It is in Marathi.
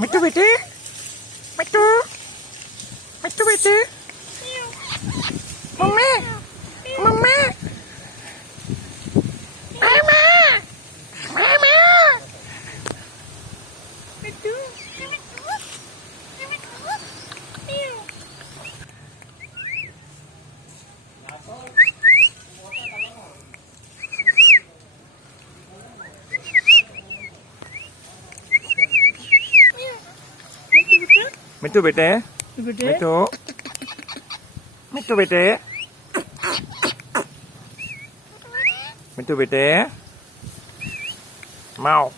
मिट्टू बेटे मिट्टू मिट्टू बेटे मम्मी मम्मी मामा मामा मिट्टू मिट्टू बेटे मिट्टू मिट्टू बेटे मिट्टू बेटे माओ